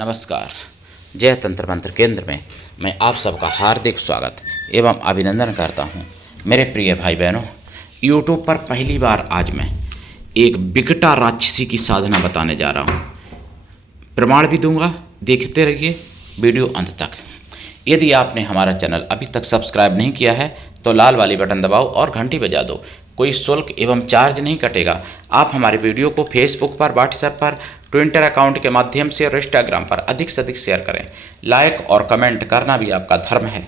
नमस्कार। जय तंत्र मंत्र केंद्र में मैं आप सबका हार्दिक स्वागत एवं अभिनंदन करता हूं। मेरे प्रिय भाई बहनों, यूट्यूब पर पहली बार आज मैं एक विकटा राक्षसी की साधना बताने जा रहा हूं। प्रमाण भी दूंगा, देखते रहिए वीडियो अंत तक। यदि आपने हमारा चैनल अभी तक सब्सक्राइब नहीं किया है तो लाल वाली बटन दबाओ और घंटी बजा दो। कोई शुल्क एवं चार्ज नहीं कटेगा। आप हमारे वीडियो को फेसबुक पर, व्हाट्सएप पर, ट्विटर अकाउंट के माध्यम से और इंस्टाग्राम पर अधिक से अधिक शेयर करें। लाइक और कमेंट करना भी आपका धर्म है।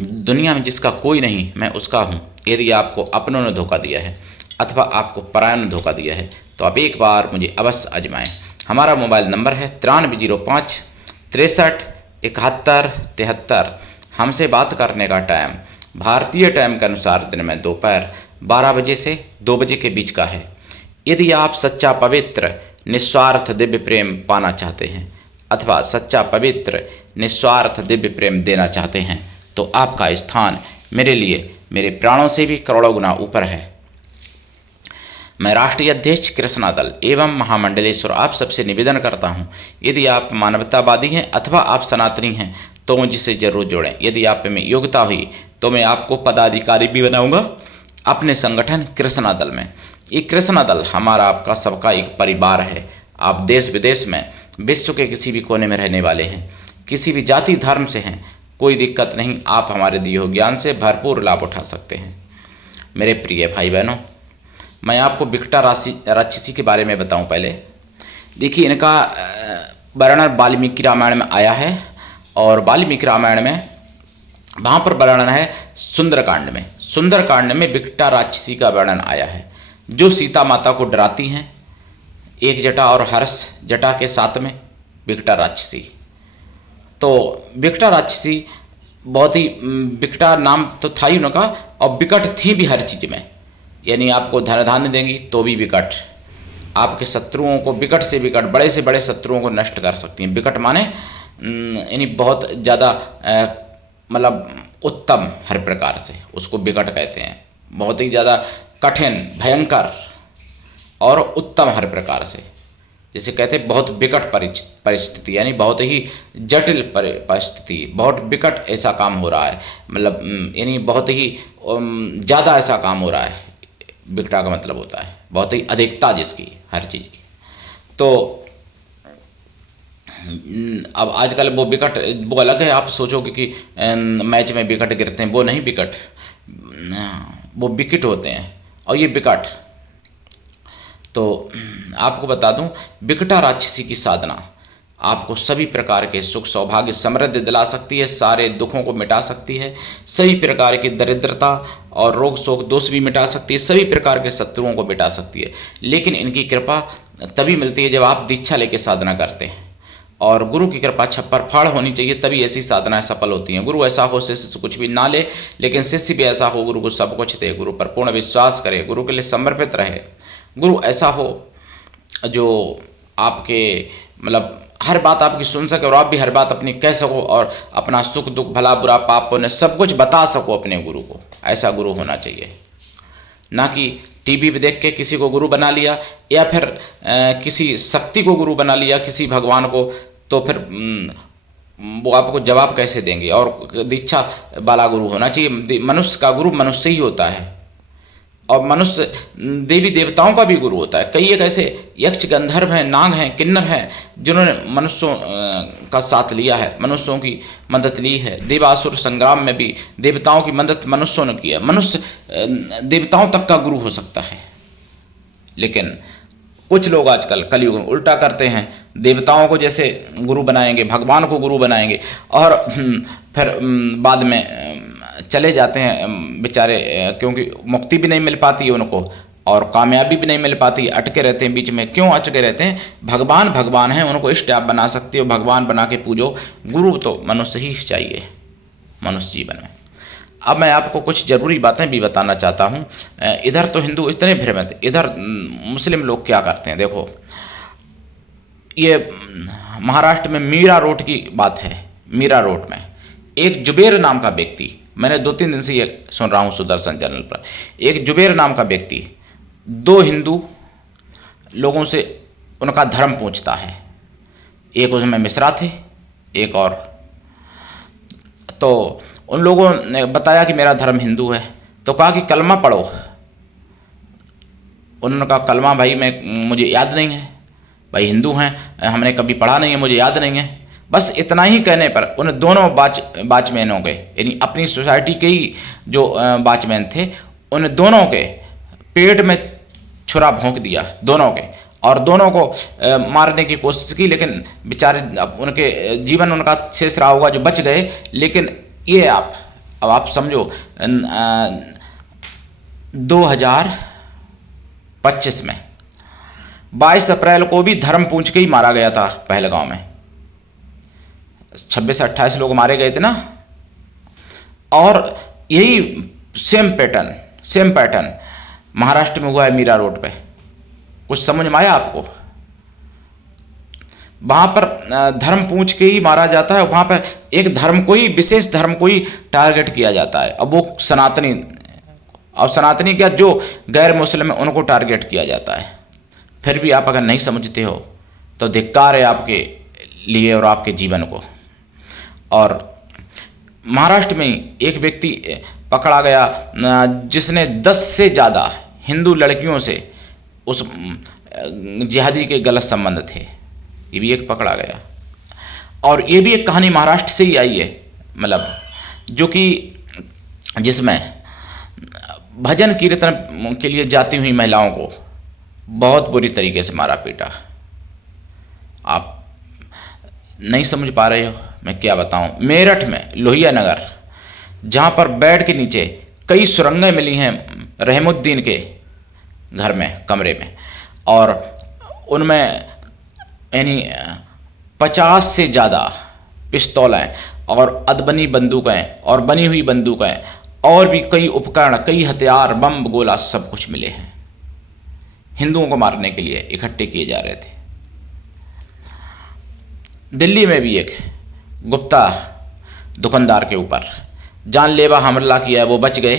दुनिया में जिसका कोई नहीं मैं उसका हूँ। यदि आपको अपनों ने धोखा दिया है अथवा आपको परायों ने धोखा दिया है तो आप एक बार मुझे अवश्य आजमाएं। हमारा मोबाइल नंबर है 9305 63 71 73। हमसे बात करने का टाइम भारतीय टाइम के अनुसार दिन में दोपहर 12 बजे से 2 बजे के बीच का है। यदि आप सच्चा पवित्र निस्वार्थ दिव्य प्रेम पाना चाहते हैं अथवा सच्चा पवित्र निस्वार्थ दिव्य प्रेम देना चाहते हैं तो आपका स्थान मेरे लिए मेरे प्राणों से भी करोड़ों गुना ऊपर है। मैं राष्ट्रीय अध्यक्ष कृष्णा दल एवं महामंडलेश्वर आप सबसे निवेदन करता हूं, यदि आप मानवतावादी हैं अथवा आप सनातनी हैं तो मुझसे जरूर जोड़ें। यदि आप में योग्यता हुई तो मैं आपको पदाधिकारी भी बनाऊंगा अपने संगठन कृष्णा दल में। ये कृष्णा दल हमारा आपका सबका एक परिवार है। आप देश विदेश में विश्व के किसी भी कोने में रहने वाले हैं, किसी भी जाति धर्म से हैं, कोई दिक्कत नहीं। आप हमारे दिए हुए ज्ञान से भरपूर लाभ उठा सकते हैं। मेरे प्रिय भाई बहनों, मैं आपको विकटा राक्षसी के बारे में बताऊं। पहले देखिए, इनका वर्णन वाल्मीकि रामायण में आया है और वाल्मीकि रामायण में वहाँ पर वर्णन है सुंदरकांड में विकटा राक्षसी का वर्णन आया है, जो सीता माता को डराती हैं। एक जटा और हर्ष जटा के साथ में विकटा राक्षसी। तो विकटा राक्षसी बहुत ही, विकटा नाम तो था ही उनका और विकट थी भी हर चीज़ में। यानी आपको धन धान्य देंगी तो भी विकट, आपके शत्रुओं को विकट से विकट, बड़े से बड़े शत्रुओं को नष्ट कर सकती हैं। विकट माने यानी बहुत ज़्यादा मतलब उत्तम, हर प्रकार से उसको विकट कहते हैं। बहुत ही ज़्यादा कठिन, भयंकर और उत्तम हर प्रकार से, जिसे कहते हैं बहुत विकट परिस्थिति, यानी बहुत ही जटिल परिस्थिति, बहुत विकट ऐसा काम हो रहा है, मतलब यानी बहुत ही ज़्यादा ऐसा काम हो रहा है। विकटा का मतलब होता है बहुत ही अधिकता जिसकी, हर चीज़ की। तो अब आजकल वो विकट वो अलग है। आप सोचोगे कि मैच में विकट गिरते हैं, वो नहीं विकट, वो विकेट होते हैं और ये विकट। तो आपको बता दूं, विकटा राक्षसी की साधना आपको सभी प्रकार के सुख सौभाग्य समृद्धि दिला सकती है, सारे दुखों को मिटा सकती है, सभी प्रकार की दरिद्रता और रोग शोक दोष भी मिटा सकती है, सभी प्रकार के शत्रुओं को मिटा सकती है। लेकिन इनकी कृपा तभी मिलती है जब आप दीक्षा लेके साधना करते हैं और गुरु की कृपा छप्पर फाड़ होनी चाहिए, तभी ऐसी साधनाएं सफल होती हैं। गुरु ऐसा हो शिष्य से कुछ भी ना ले, लेकिन शिष्य भी ऐसा हो गुरु को सब कुछ दे, गुरु पर पूर्ण विश्वास करे, गुरु के लिए समर्पित रहे। गुरु ऐसा हो जो आपके मतलब हर बात आपकी सुन सके और आप भी हर बात अपनी कह सको और अपना सुख दुख भला बुरा पाप पुण्य सब कुछ बता सको अपने गुरु को। ऐसा गुरु होना चाहिए, ना कि टीवी पे देख के किसी को गुरु बना लिया या फिर किसी शक्ति को गुरु बना लिया, किसी भगवान को, तो फिर वो आपको जवाब कैसे देंगे। और दीक्षा वाला गुरु होना चाहिए। मनुष्य का गुरु मनुष्य ही होता है और मनुष्य देवी देवताओं का भी गुरु होता है। कई एक ऐसे यक्ष गंधर्व हैं, नाग हैं, किन्नर हैं जिन्होंने मनुष्यों का साथ लिया है, मनुष्यों की मदद ली है। देवासुर संग्राम में भी देवताओं की मदद मनुष्यों ने की है। मनुष्य देवताओं तक का गुरु हो सकता है। लेकिन कुछ लोग आजकल कलयुग में उल्टा करते हैं, देवताओं को जैसे गुरु बनाएंगे, भगवान को गुरु बनाएंगे और फिर बाद में चले जाते हैं बेचारे, क्योंकि मुक्ति भी नहीं मिल पाती है उनको और कामयाबी भी नहीं मिल पाती, अटके रहते हैं बीच में। क्यों अटके रहते हैं? भगवान भगवान है, उनको इष्ट आप बना सकते हो, भगवान बना के पूजो। गुरु तो मनुष्य ही चाहिए मनुष्य जीवन में। अब मैं आपको कुछ ज़रूरी बातें भी बताना चाहता हूँ। इधर तो हिंदू इतने भ्रमित, इधर मुस्लिम लोग क्या करते हैं। देखो, ये महाराष्ट्र में मीरा रोड की बात है। मीरा रोड में एक जुबेर नाम का व्यक्ति, मैंने 2-3 दिन से ये सुन रहा हूँ सुदर्शन चैनल पर, एक जुबेर नाम का व्यक्ति 2 हिंदू लोगों से उनका धर्म पूछता है। एक उसमें मिश्रा थे, एक और। तो उन लोगों ने बताया कि मेरा धर्म हिंदू है, तो कहा कि कलमा पढ़ो। उन्होंने कहा कलमा भाई मुझे याद नहीं है, भाई हिंदू हैं, हमने कभी पढ़ा नहीं है, मुझे याद नहीं है। बस इतना ही कहने पर उन दोनों वॉचमैनों के, यानी अपनी सोसाइटी के ही जो वॉचमैन थे, उन दोनों के पेट में छुरा भोंक दिया, दोनों के, और दोनों को मारने की कोशिश की, लेकिन बेचारे उनके जीवन उनका शेष रहा होगा जो बच गए। लेकिन ये अब आप समझो 2025 में 22 अप्रैल को भी धर्म पूछ के ही मारा गया था पहलगांव में। 26 से 28 लोग मारे गए थे ना। और यही सेम पैटर्न महाराष्ट्र में हुआ है मीरा रोड पे। कुछ समझ में आया आपको? वहां पर धर्म पूछ के ही मारा जाता है। वहां पर एक धर्म को ही, विशेष धर्म को ही टारगेट किया जाता है। अब वो सनातनी, और सनातनी क्या, जो गैर मुस्लिम है उनको टारगेट किया जाता है। फिर भी आप अगर नहीं समझते हो तो धिक्कार है आपके लिए और आपके जीवन को। और महाराष्ट्र में एक व्यक्ति पकड़ा गया जिसने 10 से ज़्यादा हिंदू लड़कियों से उस जिहादी के गलत संबंध थे। ये भी एक पकड़ा गया। और ये भी एक कहानी महाराष्ट्र से ही आई है, मतलब जो कि जिसमें भजन कीर्तन के लिए जाती हुई महिलाओं को बहुत बुरी तरीके से मारा पीटा। आप नहीं समझ पा रहे हो, मैं क्या बताऊं। मेरठ में लोहिया नगर, जहां पर बेड के नीचे कई सुरंगें मिली हैं रहमुद्दीन के घर में, कमरे में, और उनमें यानी 50 से ज़्यादा पिस्तौलें और अदबनी बंदूकें और बनी हुई बंदूकें और भी कई उपकरण, कई हथियार, बम, गोला, सब कुछ मिले हैं। हिंदुओं को मारने के लिए इकट्ठे किए जा रहे थे। दिल्ली में भी एक गुप्ता दुकानदार के ऊपर जानलेवा हमला किया है, वो बच गए।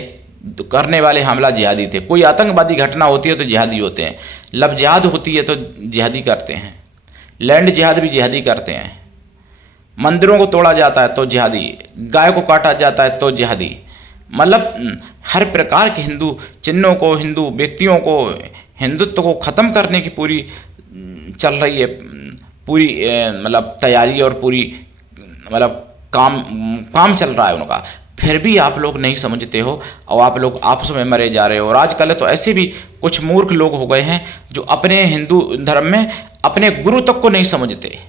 करने वाले हमला जिहादी थे। कोई आतंकवादी घटना होती है तो जिहादी होते हैं, लब जिहाद होती है तो जिहादी करते हैं, लैंड जिहाद भी जिहादी करते हैं, मंदिरों को तोड़ा जाता है तो जिहादी, गाय को काटा जाता है तो जिहादी। मतलब हर प्रकार के हिंदू चिन्हों को, हिंदू व्यक्तियों को, हिंदुत्व को ख़त्म करने की पूरी चल रही है, पूरी मतलब तैयारी और पूरी मतलब काम चल रहा है उनका। फिर भी आप लोग नहीं समझते हो और आप लोग आपस में मरे जा रहे हो। और आजकल तो ऐसे भी कुछ मूर्ख लोग हो गए हैं जो अपने हिंदू धर्म में अपने गुरु तक को नहीं समझते,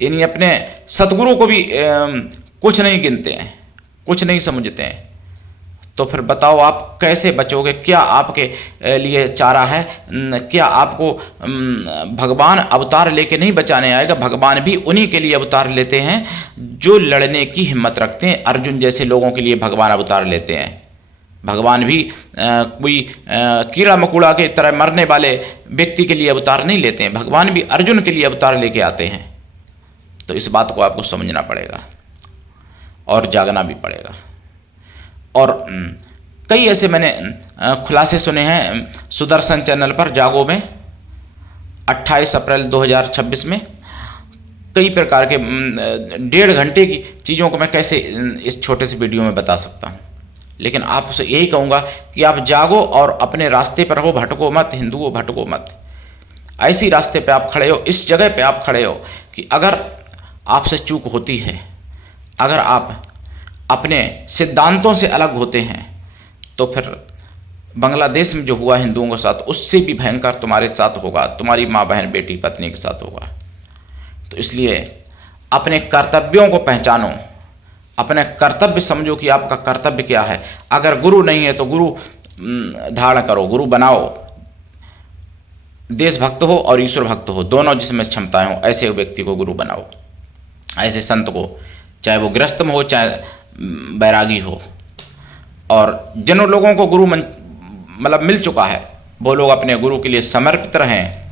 यानी अपने सतगुरु को भी कुछ नहीं गिनते हैं, कुछ नहीं समझते हैं। तो फिर बताओ आप कैसे बचोगे? क्या आपके लिए चारा है? क्या आपको भगवान अवतार लेके नहीं बचाने आएगा? भगवान भी उन्हीं के लिए अवतार लेते हैं जो लड़ने की हिम्मत रखते हैं। अर्जुन जैसे लोगों के लिए भगवान अवतार लेते हैं। भगवान भी कोई कीड़ा मकोड़ा के तरह मरने वाले व्यक्ति के लिए अवतार नहीं लेते हैं। भगवान भी अर्जुन के लिए अवतार लेके आते हैं। तो इस बात को आपको समझना पड़ेगा और जागना भी पड़ेगा। और कई ऐसे मैंने खुलासे सुने हैं सुदर्शन चैनल पर, जागो में 28 अप्रैल 2026 में। कई प्रकार के 1.5 घंटे की चीज़ों को मैं कैसे इस छोटे से वीडियो में बता सकता हूँ। लेकिन आपसे यही कहूँगा कि आप जागो और अपने रास्ते पर हो, भटको मत, हिंदुओं भटको मत। ऐसी रास्ते पे आप खड़े हो, इस जगह पे आप खड़े हो कि अगर आपसे चूक होती है, अगर आप अपने सिद्धांतों से अलग होते हैं, तो फिर बांग्लादेश में जो हुआ हिंदुओं के साथ, उससे भी भयंकर तुम्हारे साथ होगा, तुम्हारी माँ, बहन, बेटी, पत्नी के साथ होगा। तो इसलिए अपने कर्तव्यों को पहचानो, अपने कर्तव्य समझो कि आपका कर्तव्य क्या है। अगर गुरु नहीं है तो गुरु धारण करो, गुरु बनाओ। देशभक्त हो और ईश्वर भक्त हो, दोनों जिसमें क्षमताएं हो, ऐसे व्यक्ति को गुरु बनाओ, ऐसे संत को, चाहे वो गृहस्थ में हो चाहे बैरागी हो। और जिन लोगों को गुरु मतलब मिल चुका है, वो लोग अपने गुरु के लिए समर्पित रहें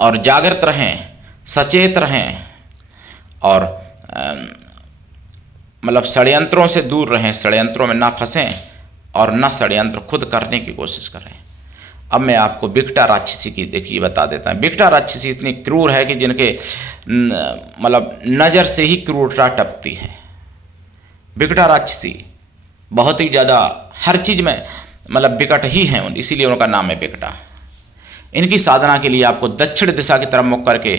और जागृत रहें, सचेत रहें, और मतलब षड्यंत्रों से दूर रहें, षड्यंत्रों में ना फंसें और ना षड्यंत्र खुद करने की कोशिश करें। अब मैं आपको बिकटा राक्षसी की देखिए बता देता हूँ। बिकटा राक्षसी इतनी क्रूर है कि जिनके मतलब नज़र से ही क्रूरता टपकती है। बिकटा राक्षसी बहुत ही ज़्यादा हर चीज़ में मतलब बिकट ही हैं, इसीलिए उनका नाम है बिकटा। इनकी साधना के लिए आपको दक्षिण दिशा की तरफ मुख करके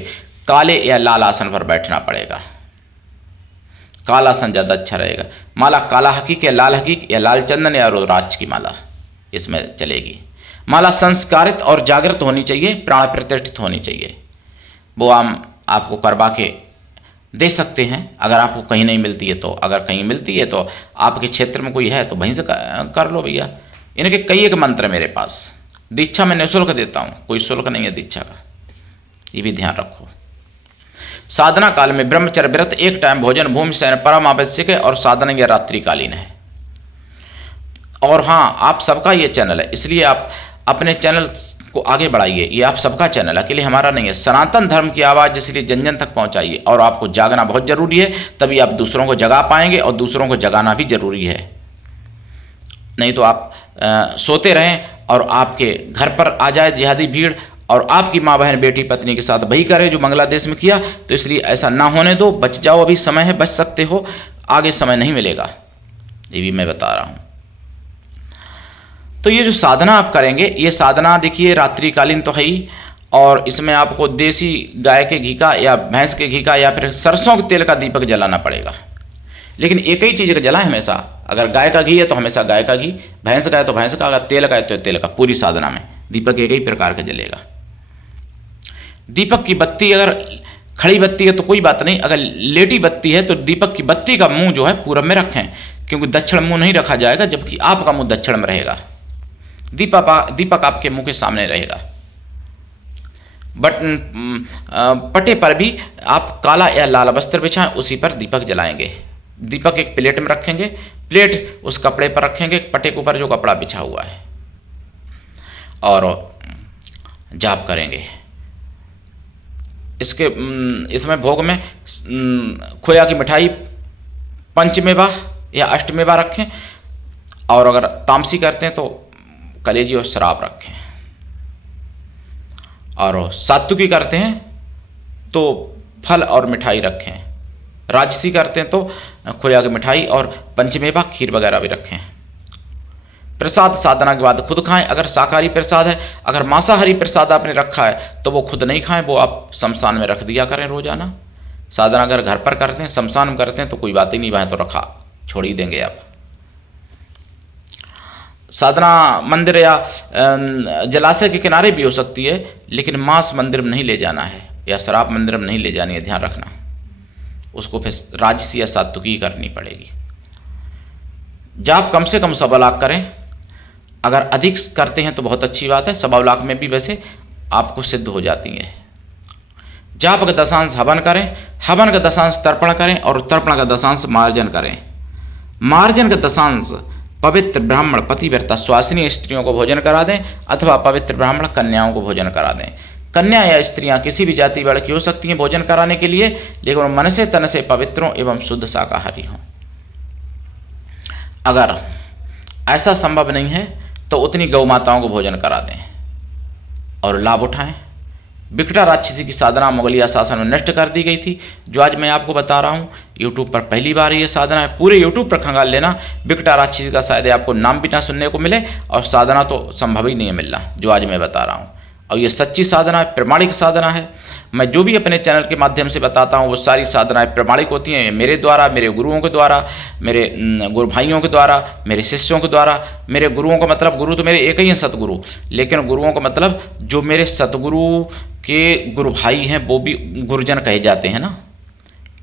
काले या लाल आसन पर बैठना पड़ेगा। काला आसन ज़्यादा अच्छा रहेगा। माला काला हकीक या लाल हकीक या लाल चंदन या रुद्राक्ष की माला इसमें चलेगी। माला संस्कारित और जागृत होनी चाहिए, प्राण प्रतिष्ठित होनी चाहिए। वो हम आपको करवा के दे सकते हैं अगर आपको कहीं नहीं मिलती है तो। अगर कहीं मिलती है तो आपके क्षेत्र में कोई है तो वहीं से कर लो भैया। इनके कई एक मंत्र मेरे पास। दीक्षा मैं निःशुल्क देता हूँ, कोई शुल्क नहीं है दीक्षा का, ये भी ध्यान रखो। साधना काल में ब्रह्मचर्य व्रत, एक टाइम भोजन, भूमि शयन परम आवश्यक है और साधना यह रात्रिकालीन है। और हाँ, आप सबका ये चैनल है, इसलिए आप अपने चैनल को आगे बढ़ाइए। ये आप सबका चैनल है, अकेले हमारा नहीं है। सनातन धर्म की आवाज़ इसलिए जन जन तक पहुंचाइए। और आपको जागना बहुत जरूरी है, तभी आप दूसरों को जगा पाएंगे, और दूसरों को जगाना भी जरूरी है। नहीं तो आप सोते रहें और आपके घर पर आ जाए जिहादी भीड़ और आपकी माँ बहन बेटी पत्नी के साथ वही करे जो बांग्लादेश में किया। तो इसलिए ऐसा ना होने दो, बच जाओ, अभी समय है, बच सकते हो, आगे समय नहीं मिलेगा, ये भी मैं बता रहा हूँ। तो ये जो साधना आप करेंगे, ये साधना देखिए रात्रिकालीन तो है ही, और इसमें आपको देसी गाय के घी का या भैंस के घी का या फिर सरसों के तेल का दीपक जलाना पड़ेगा। लेकिन एक ही चीज़ का जलाएं हमेशा। अगर गाय का घी है तो हमेशा गाय का घी, भैंस का है तो भैंस का, अगर तेल का है तो तेल का। पूरी साधना में दीपक एक ही प्रकार का जलेगा। दीपक की बत्ती अगर खड़ी बत्ती है तो कोई बात नहीं, अगर लेटी बत्ती है तो दीपक की बत्ती का मुंह जो है पूरब में रखें, क्योंकि दक्षिण मुंह नहीं रखा जाएगा, जबकि आपका मुंह दक्षिण में रहेगा। दीपक आपके मुंह के सामने रहेगा। बट पटे पर भी आप काला या लाल वस्त्र बिछाएं, उसी पर दीपक जलाएंगे। दीपक एक प्लेट में रखेंगे, प्लेट उस कपड़े पर रखेंगे, पटे के ऊपर जो कपड़ा बिछा हुआ है, और जाप करेंगे। इसमें भोग में खोया की मिठाई पंचमेवा या अष्टमेवा रखें, और अगर तामसी करते हैं तो कलेजी और शराब रखें, और सात्विकी करते हैं तो फल और मिठाई रखें, राजसी करते हैं तो खोया की मिठाई और पंचमेवा खीर वगैरह भी रखें। प्रसाद साधना के बाद खुद खाएं, अगर शाकाहारी प्रसाद है। अगर मांसाहारी प्रसाद आपने रखा है तो वो खुद नहीं खाएं, वो आप शमशान में रख दिया करें रोजाना। साधना अगर घर पर करते हैं, शमशान में करते हैं तो कोई बात ही नहीं, वहाँ तो रखा छोड़ ही देंगे आप। साधना मंदिर या जलाशय के किनारे भी हो सकती है, लेकिन मांस मंदिर में नहीं ले जाना है, या शराब मंदिर में नहीं ले जानी है, ध्यान रखना। उसको फिर राजसी या सात्विकी करनी पड़ेगी। जाप कम से कम 1.25 लाख करें। अगर अधिक करते हैं तो बहुत अच्छी बात है, 1.25 लाख में भी वैसे आपको सिद्ध हो जाती है। जाप का दशांश हवन करें, हवन का दशांश तर्पण करें, और तर्पण का दशांश मार्जन करें। मार्जन का दशांश पवित्र ब्राह्मण पतिव्रता स्वासिनी स्त्रियों को भोजन करा दें, अथवा पवित्र ब्राह्मण कन्याओं को भोजन करा दें। कन्या या स्त्रियां किसी भी जाति वर्ग की हो सकती हैं भोजन कराने के लिए, लेकिन मन से तन से पवित्रों एवं शुद्ध शाकाहारी हों। अगर ऐसा संभव नहीं है तो उतनी गौ माताओं को भोजन करा दें और लाभ उठाएं। बिकटा राक्षसी की साधना मुगलिया शासन में नष्ट कर दी गई थी, जो आज मैं आपको बता रहा हूँ। यूट्यूब पर पहली बार ये साधना है, पूरे यूट्यूब पर खंगाल लेना। बिकटा राक्षसी का शायद आपको नाम भी ना सुनने को मिले, और साधना तो संभव ही नहीं है मिलना, जो आज मैं बता रहा हूँ। और ये सच्ची साधना है, प्रमाणिक साधना है। मैं जो भी अपने चैनल के माध्यम से बताता हूँ वो सारी साधनाएं प्रमाणिक होती हैं, मेरे द्वारा, मेरे गुरुओं के द्वारा, मेरे गुरु भाइयों के द्वारा, मेरे शिष्यों के द्वारा। मेरे गुरुओं का मतलब, गुरु तो मेरे एक ही हैं सतगुरु, लेकिन गुरुओं का मतलब जो मेरे सतगुरु के गुरु भाई हैं वो भी गुरुजन कहे जाते हैं ना,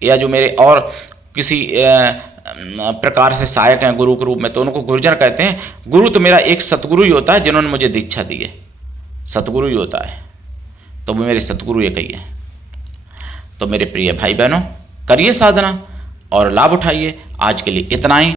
या जो मेरे और किसी प्रकार से सहायक हैं गुरु के रूप में, तो उनको गुरुजन कहते हैं। गुरु तो मेरा एक सतगुरु ही होता है जिन्होंने मुझे दीक्षा दी है, सतगुरु ही होता है, तो वो मेरे सतगुरु एक ही है। तो मेरे प्रिय भाई बहनों, करिए साधना और लाभ उठाइए। आज के लिए इतना ही।